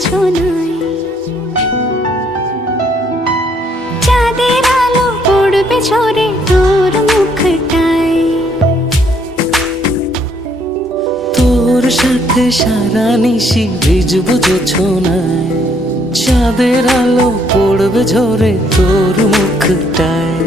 যোছনায় চাঁদের আলো পড়বে ঝরে তোর মুখটায়। তোর সাথে সারা নিশি ভিজবো যোছনায় চাঁদের আলো পড়বে ঝরে তোর মুখটায়।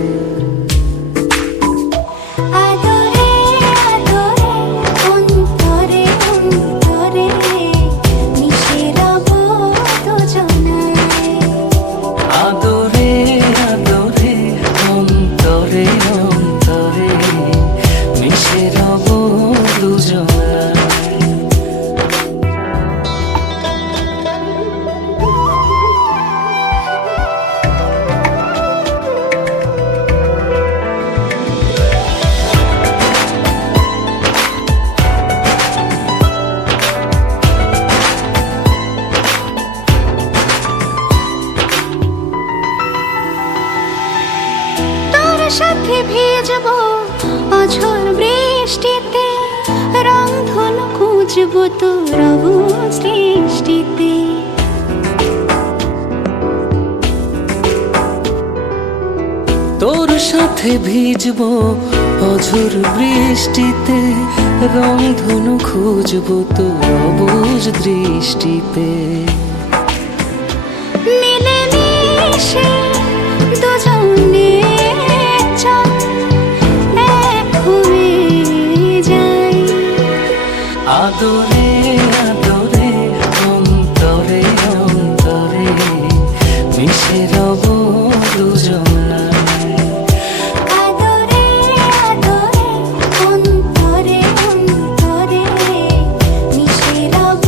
সাথে ভিজবো অঝোর বৃষ্টিতে রংধনু খুঁজবো তোর সৃষ্টিতে। তোর সাথে ভিজবো অঝোর বৃষ্টিতে রংধনু খুঁজবো তোর অবুঝ দৃষ্টিতে। মিলে মিশে দুজনে আদরে আদরে অন্তরে অন্তরে মিশে রব দুজনায়। আদরে আদরে অন্তরে অন্তরে মিশে রব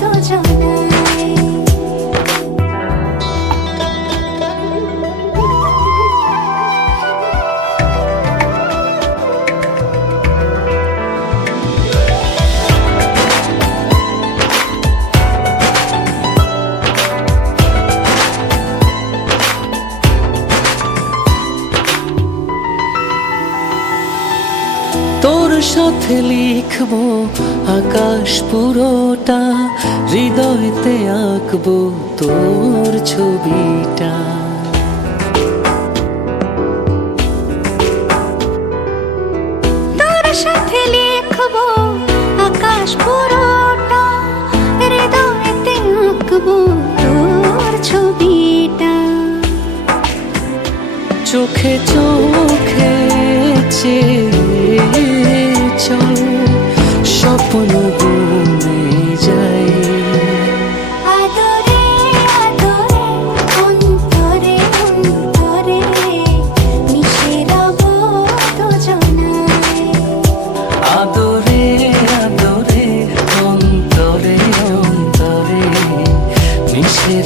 দুজনায়। তোর সাথে লিখবো আকাশ পুরোটা হৃদয়তে আঁকবো তোর ছবিটা। তোর সাথে লিখবো আকাশ পুরোটা হৃদয়তে আঁকবো তোর ছবিটা। চোখে চোখে চল স্বপ্ন বনে যাই। আদরে আদরে অন্তরে অন্তরে মিশে রব দুজনায়। আদরে আদরে অন্তরে অন্তরে মিশে